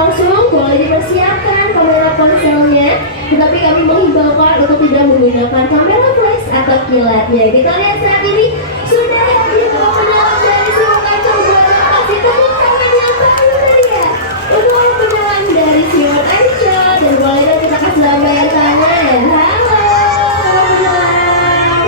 langsung, boleh dipersiapkan kamera ponselnya. Tetapi kami mengimbaukan untuk tidak menggunakan kamera flash atau kilatnya. Kita lihat saat ini sudah hadir para penyelam dari Siwot Ancol. Kasih tepuk tangan yang paling meriah untuk penyelam dari Siwot Ancol. Dan boleh dong kita kasih lambaian tangan. Halo para penyelam.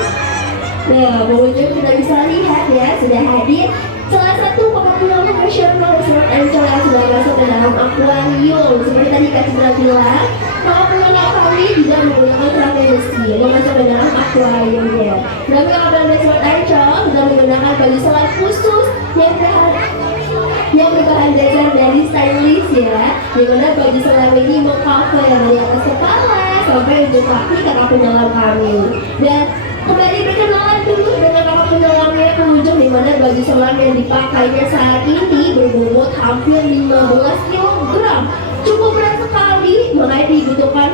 Nah, pengunjung kita bisa lihat ya, sudah hadir salah satu penyelam profesional dari Siwot Ancol yang sudah masuk ke dalam akuarium. Seperti tadi Kak Citra bilang, para penyelam kami tidak menggunakan terapi besi untuk masuk ke dalam akuariumnya. Tapi para penyelam dari Siwot Ancol sudah menggunakan baju selam khusus yang berbahan dasar dari stainless ya, dimana baju selam ini mengcover dari atas kepala sampai ujung kaki kakak penyelam kami. Dan kembali berkenalan dulu dengan kakak penyelamnya pengunjung, dimana baju selam yang dipakainya saat ini berbobot hampir 15 kg. Cukup berat sekali, makanya dibutuhkan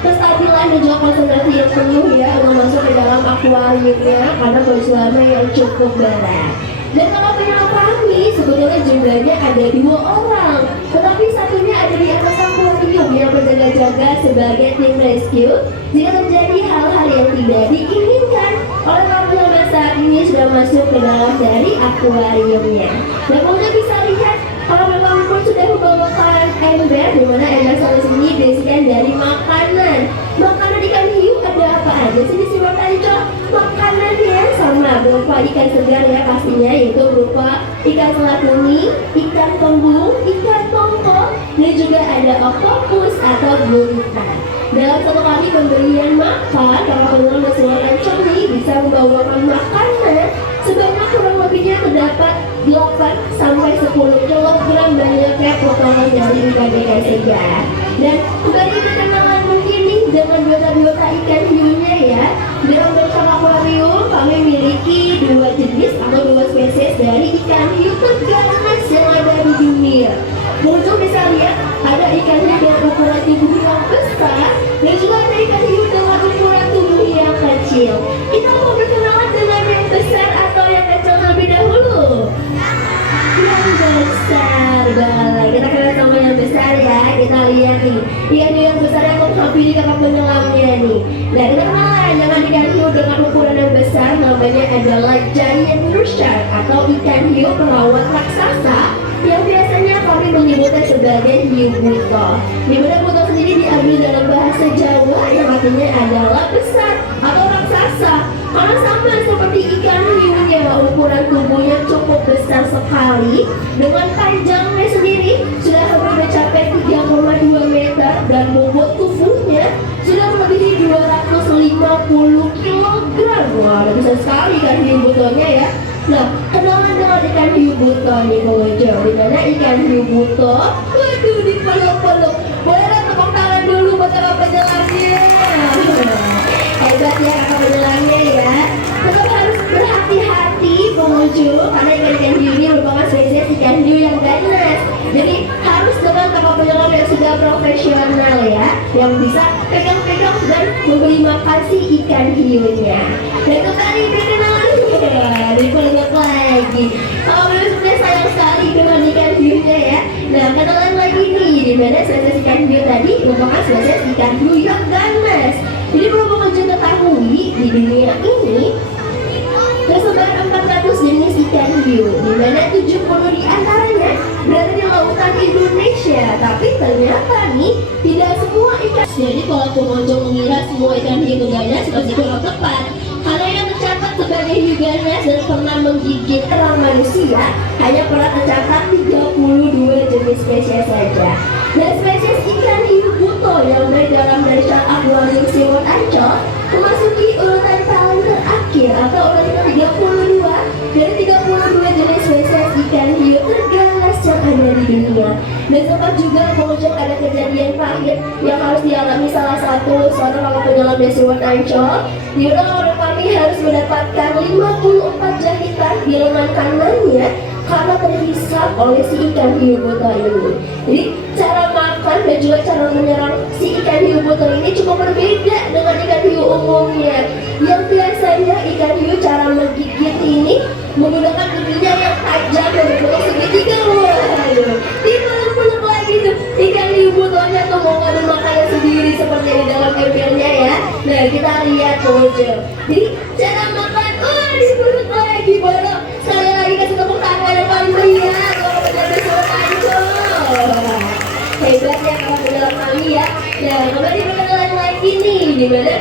kestabilan dan juga konsentrasi yang penuh ya untuk masuk ke dalam akuariumnya karena baju selamnya yang cukup berat. Dan kalau penyelam kami sebetulnya jumlahnya ada 2 orang, tetapi satunya ada di atas akuarium yang berjaga-jaga sebagai tim rescue jika terjadi hal-hal yang tidak diinginkan oleh para penyelam saat ini sudah masuk ke dalam dari akuariumnya. Dan pengunjung bisa lihat para penyelam pun sudah membawakan ember, di mana ember selalu ini diisikan dari makanan. Makanan ikan hiu ada apa aja sih di Siwot Ancol? Makanannya sama berupa ikan segar ya pastinya, yaitu berupa ikan selat kuning, ikan kembung, ikan tongkol, dan juga ada oktopus atau gurita. Dalam satu kali pemberian makan, para penyelam di Siwot Ancol ini bisa membawakan makanan sebanyak kurang lebihnya terdapat 8 sampai 10 kg banyaknya potongan dari ikan-ikan segar. Dan kembali kenalan mungkin nih dengan biota-biota ikan hiunya ya. Dalam bentuk akuarium kami memiliki 2 jenis atau 2 spesies dari ikan hiu terganas yang ada di dunia. Pengunjung bisa lihat ada ikan hiu dengan ukuran tubuh yang besar dan juga ada ikan hiu dengan ukuran tubuh yang kecil. Kita mau berkenalan dengan yang besar atau yang kecil terlebih dahulu? Yang besar, baik. Kita kenal sama yang besar ya. Kita lihat nih, ikan hiu yang besar yang menghampiri kakak penyelamnya nih. Nah, kita kenalan dengan ikan hiu dengan ukuran yang besar, namanya adalah giant shark atau ikan hiu perawat raksasa yang biasanya kami menyebutnya sebagai hiu buto. Dimana buto sendiri diambil dalam bahasa Jawa yang artinya adalah besar atau raksasa. Karena sama seperti ikan hiunya, ukuran tubuhnya cukup besar sekali. Dengan panjangnya sendiri sudah hampir mencapai 3,2 meter dan bobot tubuhnya sudah melebihi 250 kg. Wah, besar sekali kan hiu butonya ya. Nah, kenalan dengan ikan hiu buto nih pengunjung. Dimana ikan hiu buto, waduh, dipeluk-peluk. Boleh tepuk tangan dulu buat kakak penyelamnya. Hebat ya kakak penyelamnya ya. Tetap harus berhati-hati pengunjung karena ikan-ikan hiu ini merupakan spesies ikan hiu yang ganas. Jadi harus dengan kakak penyelam yang sudah profesional ya, yang bisa pegang-pegang dan memberi makan si ikan hiunya. Dan kembali berkenalan dipeluk lagi. Oh, sebenarnya sayang sekali dengan ikan hiunya ya. Nah, kenalan lagi nih, dimana spesies ikan hiu tadi merupakan spesies ikan hiu yang ganas. Jadi perlu pengunjung ketahui di dunia ini tersebar 400 jenis ikan hiu, dimana 70 di antaranya berada di lautan Indonesia. Tapi ternyata nih tidak semua ikan. Jadi kalau pengunjung mengira semua ikan hiu ganas, pasti kurang tepat. Karena yang tercatat sebagai hiu ganas dan pernah menggigit orang manusia hanya pernah tercatat 32 jenis spesies saja. Dan spesies ikan hiu buto yang dari dalam daftar akuarium Siwot Ancol memasuki urutan paling terakhir atau urutan ke-32 dari 32 jenis spesies ikan hiu terganas yang ada di dunia. Dan sempat juga pengunjung ada kejadian pahit yang harus dialami salah satu seorang kakak penyelam di Siwot Ancol. Di mana orang kami harus mendapatkan 54 jahitan di lengan kanannya karena terhisap oleh si ikan hiu buto ini. Jadi cara makan dan juga cara menyerang si ikan hiu buto ini cukup berbeda dengan ikan hiu umumnya. Yang biasanya ikan hiu cara menggigit ini menggunakan giginya yang tajam dan berbentuk segitiga. Waduh, dipeluk-peluk lagi tuh pengunjung. Jadi cara makan, di perut lagi bolong. Sekali lagi kasih tepuk tangan yang paling meriah kalau menjadi Sultan. Hebat ya kalau dalam kami ya. Nah, kembali perkenalan lagi nih, dimana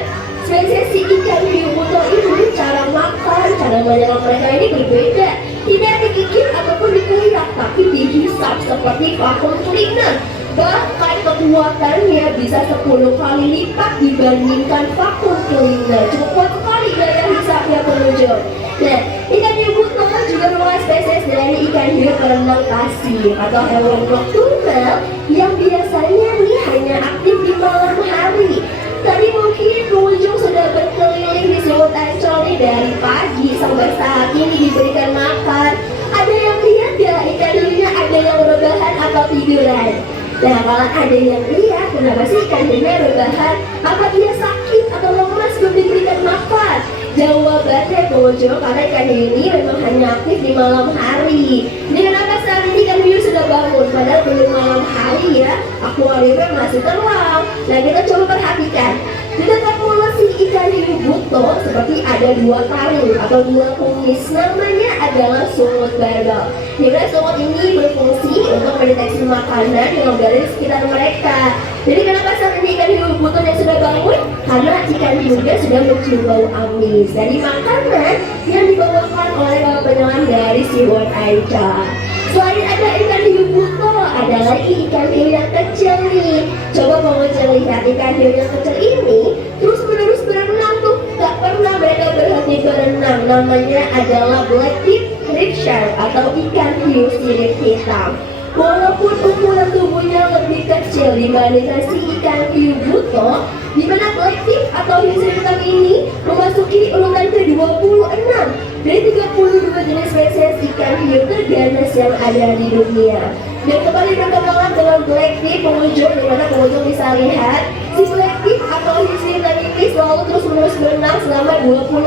spesiesi ikan hiu buto ini cara makan, cara menyerang mereka ini berbeda. Tidak digigit ataupun dikunyah, tapi dihisap seperti vakum cleaner. Bahkan kekuatannya bisa 10 kali lipat dibandingkan vakum cleaner. Cukup kuat sekali gaya hisapnya pengunjung. Nah, ikan hiu buto juga merupakan spesies dari ikan hiu berenang pasir atau hewan nokturnal yang biasanya nih hanya aktif di malam hari. Tadi mungkin pengunjung sudah berkeliling di Seaward Ancol nih dari pagi sampai saat ini diberikan makan. Ada yang lihat ya ikan hiunya ada yang rebahan atau tiduran? Nah, kalau ada yang lihat, kenapa sih ikan hiunya rebahan? Apa dia sakit atau lemas belum diberikan makan? Jawabannya pengunjung, karena ikan hiu ini memang hanya aktif di malam hari. Jadi kenapa saat ini ikan hiu sudah bangun? Padahal belum malam hari ya, akuariumnya masih terang. Nah, kita coba perhatikan. Di dekat mulut si ikan hiu buto seperti ada 2 taring atau 2 kumis. Namanya adalah sungut barbel. Dimana sungut ini berfungsi untuk mendeteksi makanan yang berada di sekitar mereka. Jadi kenapa saat ini ikan hiu butonya sudah bangun? Karena ikan hiunya sudah mencium bau amis dari makanan yang dibawakan oleh para penyelam dari Seaward Ancol. Selain ada ikan hiu buto, ada lagi ikan hiu yang kecil nih. Coba pengunjung lihat ikan hiu yang kecil ini terus menerus berenang tuh, gak pernah mereka berhenti berenang. Namanya adalah black-tip reef shark atau ikan hiu sirip hitam. Walaupun ukuran tubuhnya lebih kecil dibandingkan si ikan hiu buto, di mana black-tip atau hiu sirip hitam ini memasuki urutan ke-26 dari 32 jenis spesies ikan hiu terganas yang ada di dunia. Dan kembali berkenalan dengan black-tip pengunjung, di mana pengunjung bisa lihat si black-tip atau hiu sirip hitam ini selalu terus menerus berenang selama 26